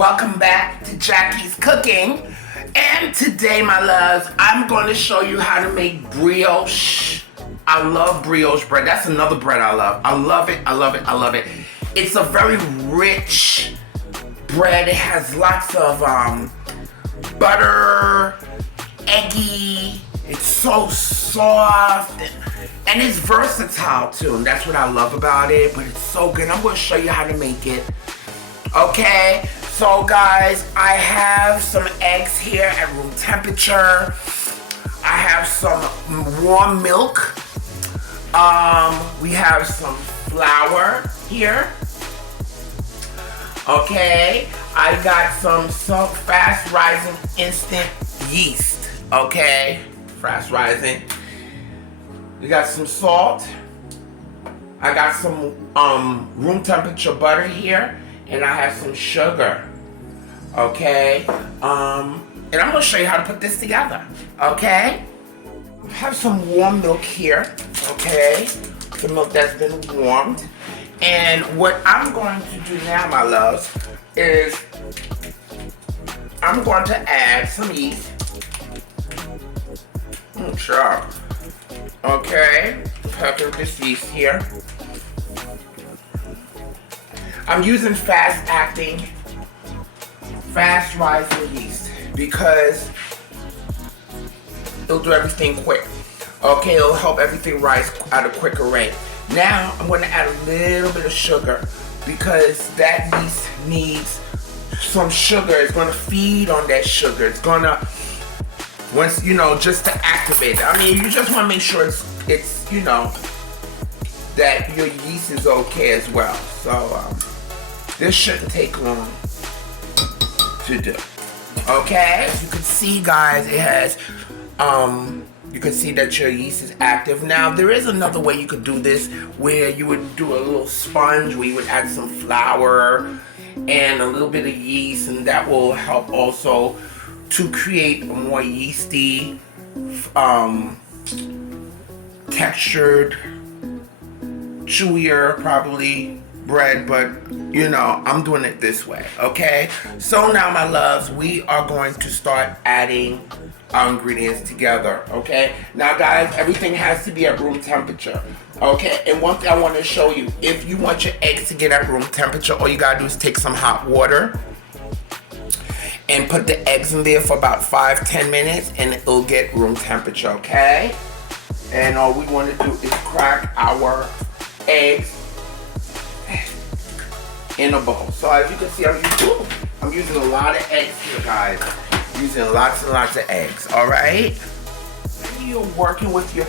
Welcome back to Jackie's Cooking. And today, my loves, I'm going to show you how to make brioche. I love brioche bread. That's another bread I love. I love it, I love it, I love it. It's a very rich bread. It has lots of butter, eggy. It's so soft and it's versatile too. And that's what I love about it, but it's so good. I'm going to show you how to make it. Okay, so guys, I have some eggs here at room temperature. I have some warm milk. We have some flour here. Okay, I got some fast rising instant yeast. Okay, fast rising. We got some salt. I got some room temperature butter here. And I have some sugar, okay? And I'm gonna show you how to put this together, okay? I have some warm milk here, okay? The milk that's been warmed. And what I'm going to do now, my loves, is I'm going to add some yeast. Sure. Okay, pepper this yeast here. I'm using fast-acting, fast-rising yeast because it'll do everything quick. Okay, it'll help everything rise at a quicker rate. Now, I'm going to add a little bit of sugar because that yeast needs some sugar. It's going to feed on that sugar. It's going to, once, you know, just to activate it. I mean, you just want to make sure it's you know, that your yeast is okay as well. So, this shouldn't take long to do. Okay? As you can see, guys, it has, you can see that your yeast is active. Now, there is another way you could do this where you would do a little sponge where you would add some flour and a little bit of yeast, and that will help also to create a more yeasty, textured, chewier, probably, bread, but you know, I'm doing it this way, okay? So now, my loves, we are going to start adding our ingredients together, okay? Now, guys, everything has to be at room temperature, okay? And one thing I want to show you, if you want your eggs to get at room temperature, all you gotta do is take some hot water and put the eggs in there for about 5-10 minutes, and it'll get room temperature, okay? And all we want to do is crack our eggs in a bowl. So as you can see, I'm using a lot of eggs here, guys. Using lots and lots of eggs, all right? When you're working with your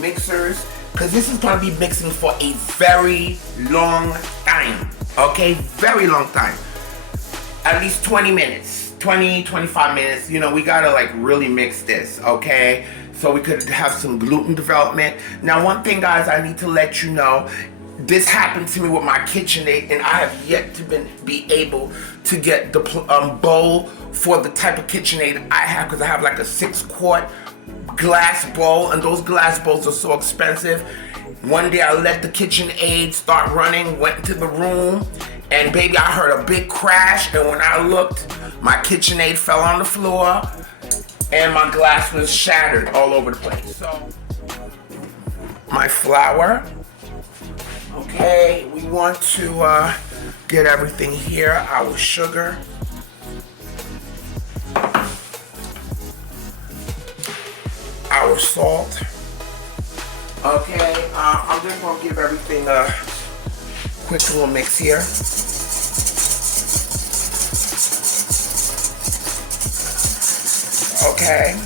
mixers, because this is going to be mixing for a very long time, okay? Very long time. At least 20 minutes, 25 minutes. You know, we got to like really mix this, okay? So we could have some gluten development. Now, one thing, guys, I need to let you know, this happened to me with my KitchenAid, and I have yet to be able to get the bowl for the type of KitchenAid I have, because I have like a 6-quart glass bowl, and those glass bowls are so expensive. One day I let the KitchenAid start running, went into the room, and baby, I heard a big crash, and when I looked, my KitchenAid fell on the floor, and my glass was shattered all over the place. So, my flour. Okay, we want to get everything here. Our sugar. Our salt. Okay, I'm just going to give everything a quick little mix here. Okay.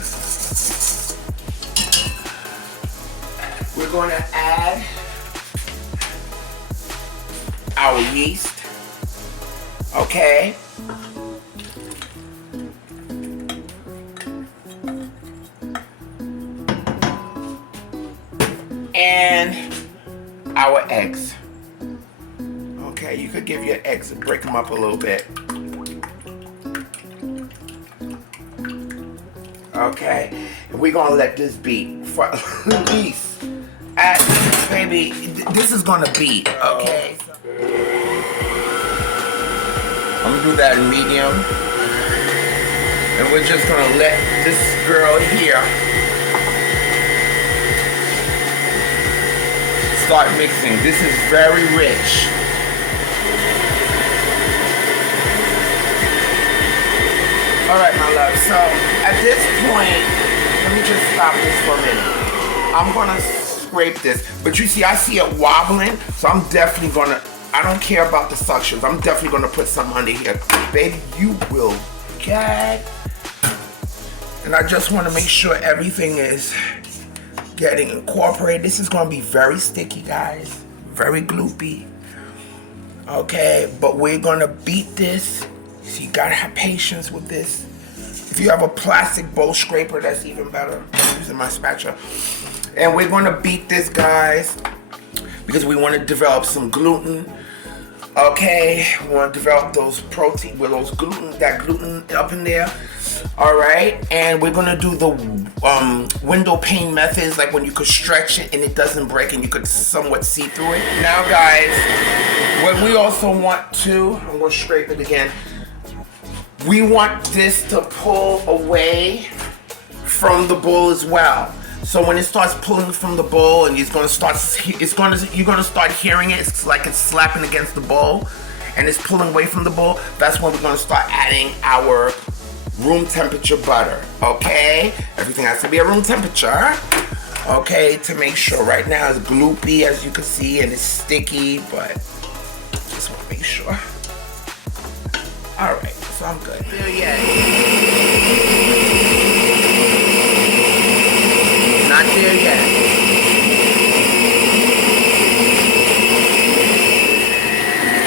We're going to add our yeast. Okay. And our eggs. Okay, you could give your eggs and break them up a little bit. Okay, and we're gonna let this beat for at least, baby, this is gonna beat, okay? I'm gonna do that in medium. And we're just gonna let this girl here start mixing. This is very rich. All right, my love. So at this point, let me just stop this for a minute. I'm gonna scrape this, but you see, I see it wobbling, so I'm definitely gonna, I don't care about the suctions. I'm definitely gonna put some under here. Baby, you will gag. And I just wanna make sure everything is getting incorporated. This is gonna be very sticky, guys. Very gloopy. Okay, but we're gonna beat this. So you gotta have patience with this. If you have a plastic bowl scraper, that's even better. I'm using my spatula. And we're gonna beat this, guys, because we wanna develop some gluten. Okay, we wanna develop those protein, with those gluten, that gluten up in there. All right, and we're gonna do the windowpane methods, like when you could stretch it and it doesn't break and you could somewhat see through it. Now, guys, what we also want to, I'm gonna scrape it again. We want this to pull away from the bowl as well. So when it starts pulling from the bowl and you're gonna start hearing it. It's like it's slapping against the bowl and it's pulling away from the bowl. That's when we're gonna start adding our room temperature butter. Okay, everything has to be at room temperature. Okay, to make sure. Right now it's gloopy, as you can see, and it's sticky, but just want to make sure. All right. So I'm good. There yet. Not there yet.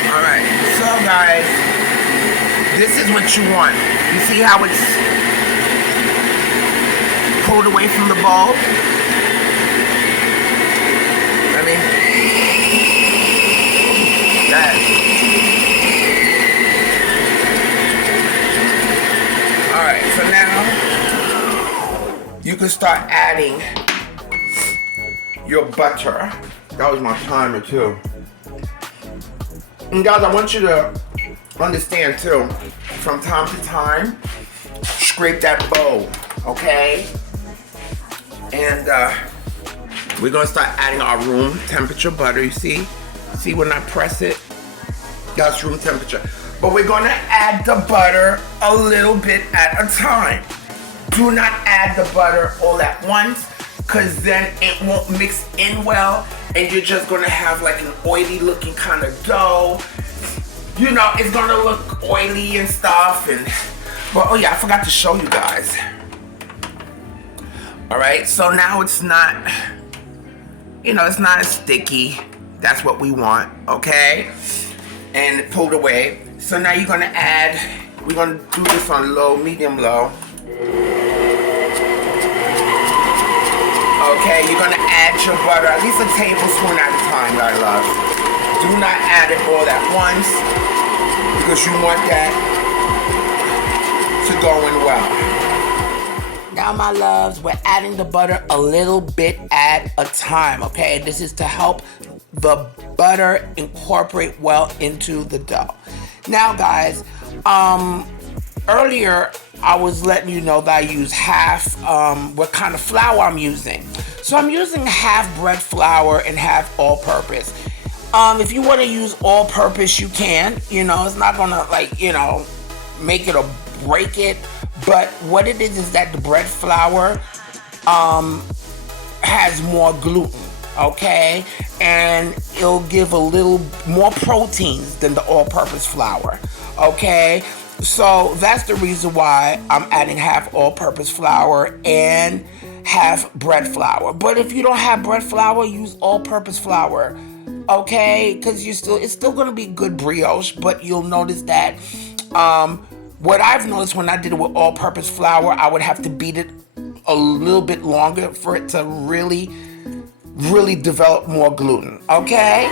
Alright, so guys, this is what you want. You see how it's pulled away from the bowl? I mean, that. Alright, so now you can start adding your butter. That was my timer too. And guys, I want you to understand too, from time to time, scrape that bowl, okay? And we're gonna start adding our room temperature butter, you see? See when I press it? That's room temperature. But we're gonna add the butter a little bit at a time. Do not add the butter all at once, because then it won't mix in well, and you're just gonna have like an oily looking kind of dough. You know, it's gonna look oily and stuff. But oh yeah, I forgot to show you guys. All right, so now it's not, it's not as sticky. That's what we want, okay? And it pulled away. So now you're gonna add, we're gonna do this on low, medium low. Okay, you're gonna add your butter, at least a tablespoon at a time, my love. Do not add it all at once, because you want that to go in well. Now, my loves, we're adding the butter a little bit at a time, okay? This is to help the butter incorporate well into the dough. Now, guys, earlier I was letting you know that I use half, what kind of flour I'm using. So I'm using half bread flour and half all-purpose. If you want to use all-purpose, you can. It's not gonna make it or break it. But what it is that the bread flour has more gluten, okay? And it'll give a little more proteins than the all-purpose flour, okay? So that's the reason why I'm adding half all-purpose flour and half bread flour. But if you don't have bread flour, use all-purpose flour, okay? Because it's still gonna be good brioche, but you'll notice that what I've noticed when I did it with all-purpose flour, I would have to beat it a little bit longer for it to really develop more gluten, okay?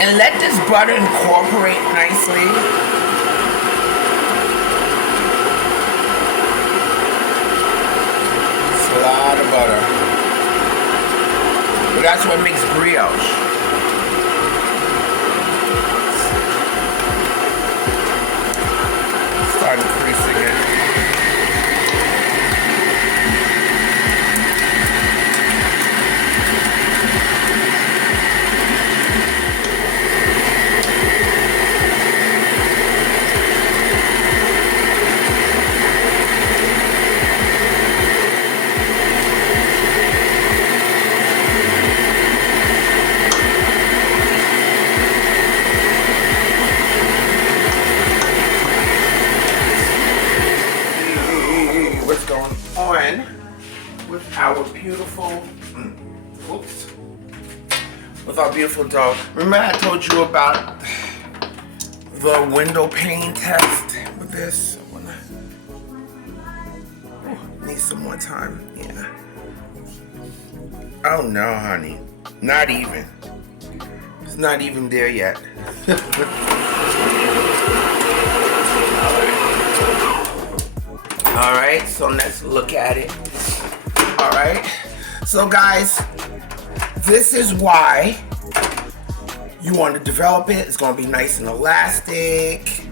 And let this butter incorporate nicely. It's a lot of butter. But that's what makes brioche. beautiful, oops, with our beautiful dough. Remember I told you about the Windowpane test with this? Need some more time, yeah. Oh no, honey, not even. It's not even there yet. All right, so let's look at it. All right, so guys, this is why you want to develop it. It's gonna be nice and elastic.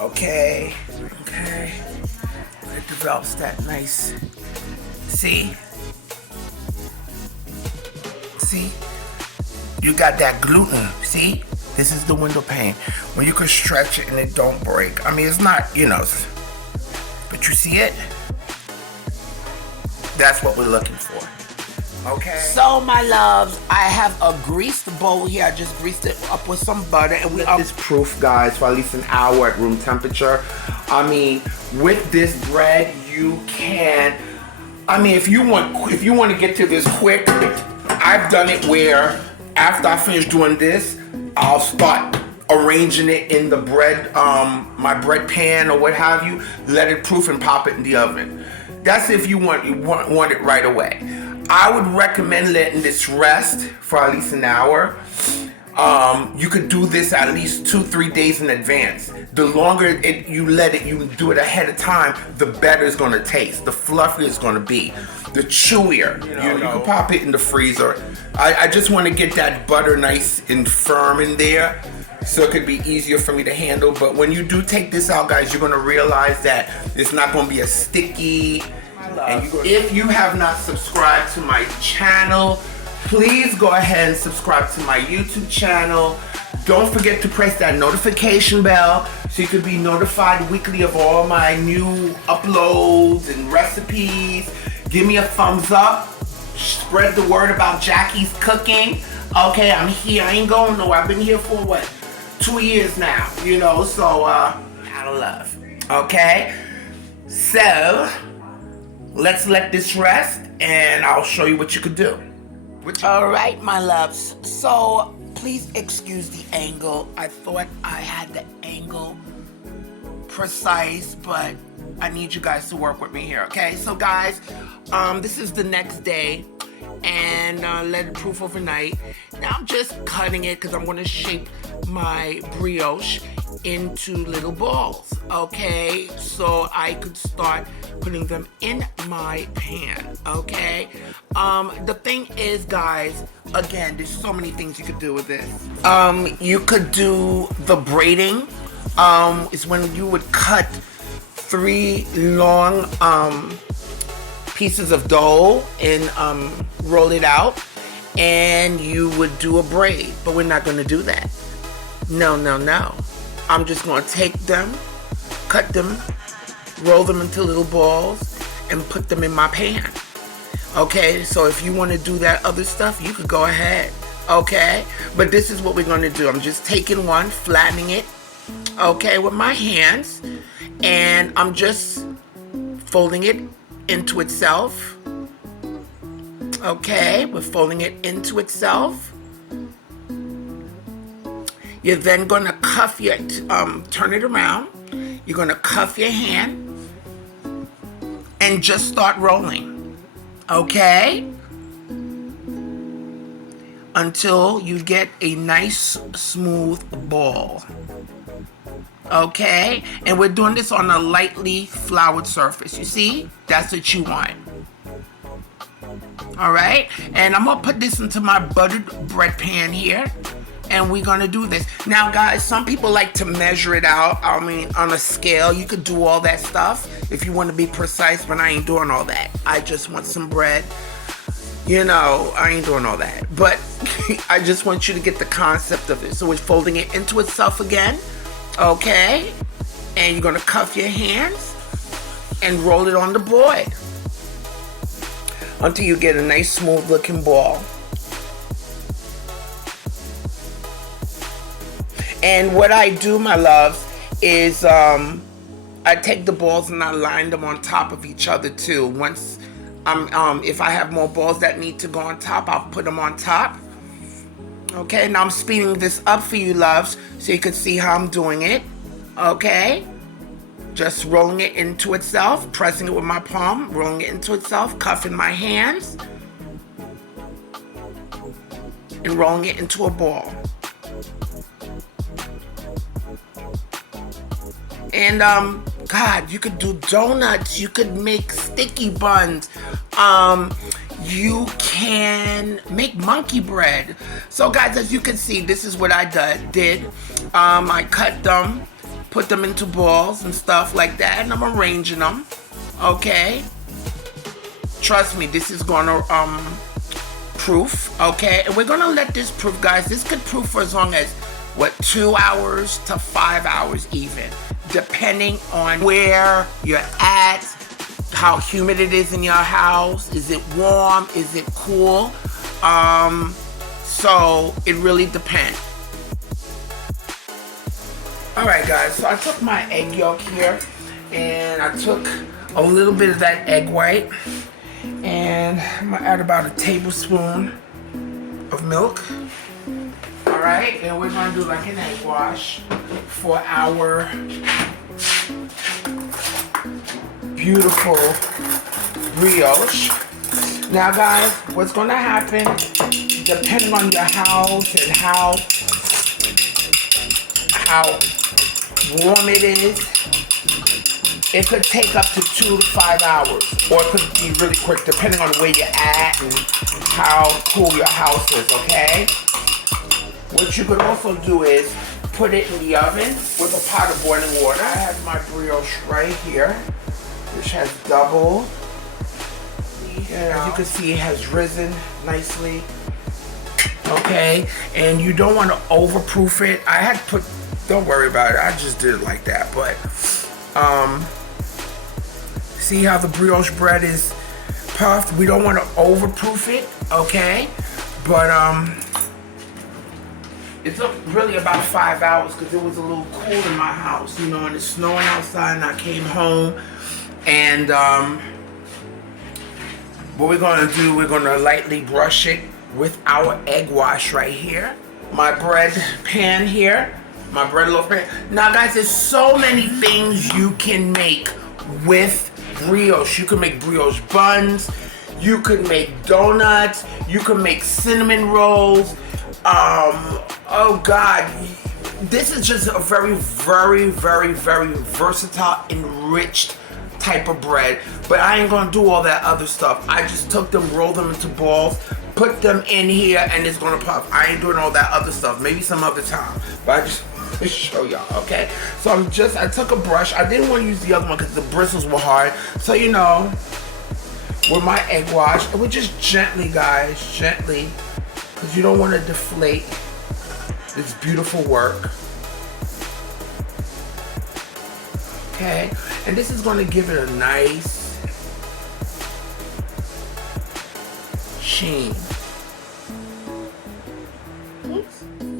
Okay. It develops that nice. See? You got that gluten. See? This is the Windowpane. When you can stretch it and it don't break. I mean, it's not, but you see it? That's what we're looking for. Okay. So my loves, I have a greased bowl here. I just greased it up with some butter, and we are this proof, guys, for at least an hour at room temperature. I mean, with this bread, you can. I mean, if you want to get to this quick, I've done it where after I finish doing this, I'll start arranging it in the bread, my bread pan or what have you. Let it proof and pop it in the oven. That's if you want it right away. I would recommend letting this rest for at least an hour. You could do this at least 2-3 days in advance. The longer you do it ahead of time, the better it's gonna taste. The fluffier it's gonna be. The chewier. You can pop it in the freezer. I just want to get that butter nice and firm in there, so it could be easier for me to handle. But when you do take this out, guys, you're gonna realize that it's not gonna be as sticky. And if you have not subscribed to my channel, please go ahead and subscribe to my YouTube channel. Don't forget to press that notification bell so you can be notified weekly of all my new uploads and recipes. Give me a thumbs up. Spread the word about Jackie's cooking. Okay, I'm here. I ain't going nowhere. I've been here for 2 years now. So out of love. Okay, so let's let this rest, and I'll show you what you could do. All right, my loves. So please excuse the angle. I thought I had the angle precise, but I need you guys to work with me here, okay? So guys, this is the next day, and let it proof overnight. Now I'm just cutting it because I'm going to shape my brioche into little balls, okay? So I could start putting them in my pan, okay? The thing is, guys, again, there's so many things you could do with this. You could do the braiding. Is when you would cut 3 long pieces of dough and roll it out, and you would do a braid. But we're not going to do that. No. I'm just going to take them, cut them, roll them into little balls, and put them in my pan. Okay, so if you want to do that other stuff, you could go ahead. Okay, but this is what we're going to do. I'm just taking one, flattening it, okay, with my hands, and I'm just folding it into itself. Okay, we're folding it into itself. You're then going to cuff your, turn it around. You're going to cuff your hand and just start rolling. Okay? Until you get a nice smooth ball. Okay? And we're doing this on a lightly floured surface. You see? That's what you want. Alright? And I'm going to put this into my buttered bread pan here. And we're going to do this. Now, guys, some people like to measure it out. I mean, on a scale. You could do all that stuff if you want to be precise, but I ain't doing all that. I just want some bread. I ain't doing all that. But I just want you to get the concept of it. So we're folding it into itself again. Okay? And you're going to cuff your hands and roll it on the board until you get a nice smooth looking ball. And what I do, my love, is I take the balls and I line them on top of each other too. Once If I have more balls that need to go on top, I'll put them on top. Okay, now I'm speeding this up for you, loves, so you can see how I'm doing it. Okay, just rolling it into itself, pressing it with my palm, rolling it into itself, cuffing my hands, and rolling it into a ball. And God, you could do donuts, you could make sticky buns, you can make monkey bread. So guys, as you can see, this is what I did. I cut them, put them into balls and stuff like that, and I'm arranging them. Okay, trust me, this is gonna proof. Okay, and we're gonna let this proof, guys. This could proof for as long as 2 hours to 5 hours even, depending on where you're at, how humid it is in your house. Is it warm? Is it cool? So it really depends. All right, guys, so I took my egg yolk here and I took a little bit of that egg white and I'm gonna add about a tablespoon of milk. All right, and we're gonna do like an egg wash for our beautiful brioche. Now guys, what's gonna happen, depending on your house and how warm it is, it could take up to 2 to 5 hours, or it could be really quick depending on where you're at and how cool your house is, okay? What you could also do is put it in the oven with a pot of boiling water. I have my brioche right here, which has doubled. And as you can see, it has risen nicely. Okay, and you don't want to overproof it. I had put, don't worry about it, I just did it like that. But see how the brioche bread is puffed? We don't want to overproof it, okay? But it took really about 5 hours because it was a little cool in my house, you know, and it's snowing outside, and I came home. And what we're gonna do, we're gonna lightly brush it with our egg wash right here. My bread pan here, my bread loaf pan. Now guys, there's so many things you can make with brioche. You can make brioche buns, you can make donuts, you can make cinnamon rolls. Oh God, this is just a very, very, very, very versatile, enriched type of bread. But I ain't gonna do all that other stuff. I just took them, rolled them into balls, put them in here, and it's gonna puff. I ain't doing all that other stuff. Maybe some other time. But I just want to show y'all, okay? So I took a brush. I didn't want to use the other one because the bristles were hard. So you know, with my egg wash, and we just gently, guys, gently, because you don't want to deflate this beautiful work. Okay, and this is going to give it a nice sheen.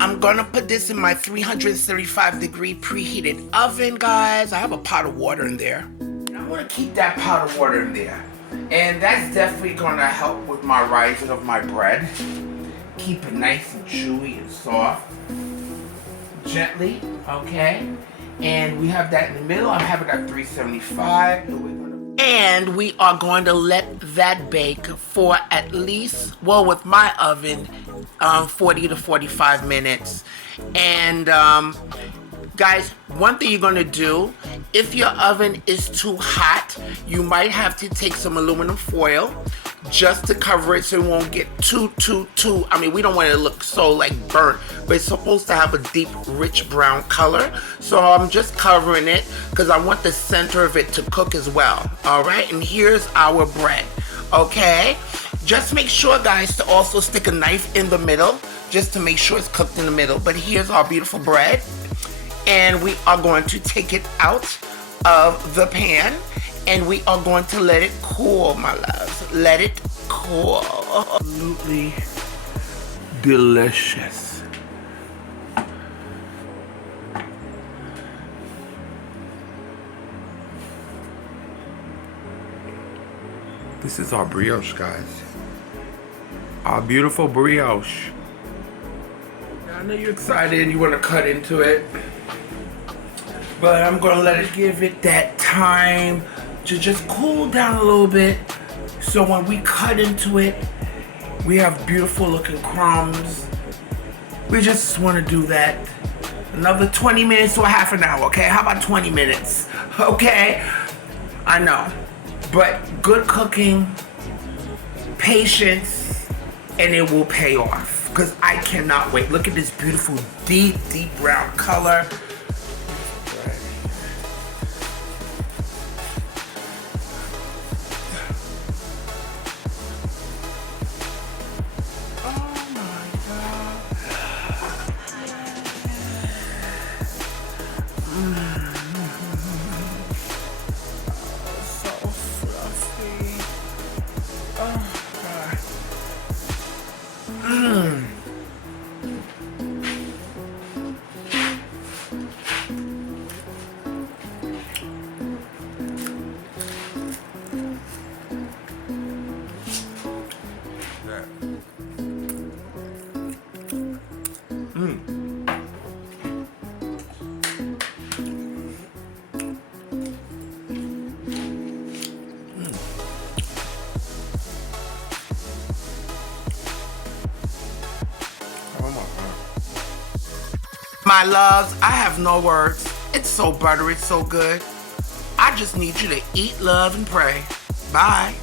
I'm gonna put this in my 335-degree preheated oven, guys. I have a pot of water in there. And I'm gonna keep that pot of water in there. And that's definitely gonna help with my rising of my bread. Keep it nice and chewy and soft. Gently, okay? And we have that in the middle. I'm having that 375. And we are going to let that bake for at least, well, with my oven, 40 to 45 minutes. And guys, one thing you're going to do, if your oven is too hot, you might have to take some aluminum foil just to cover it so it won't get too, I mean, we don't want it to look so like burnt, but it's supposed to have a deep, rich brown color. So I'm just covering it because I want the center of it to cook as well. All right, and here's our bread, okay? Just make sure, guys, to also stick a knife in the middle just to make sure it's cooked in the middle. But here's our beautiful bread, and we are going to take it out of the pan, and we are going to let it cool, my loves. Let it cool. Absolutely delicious. This is our brioche, guys. Our beautiful brioche. I know you're excited and you want to cut into it, but I'm gonna let it give it that time to just cool down a little bit, so when we cut into it, we have beautiful looking crumbs. We just want to do that. Another 20 minutes to a half an hour, okay? How about 20 minutes? Okay? I know. But good cooking, patience, and it will pay off. Because I cannot wait. Look at this beautiful deep brown color. My loves, I have no words. It's so buttery, it's so good. I just need you to eat, love, and pray. Bye.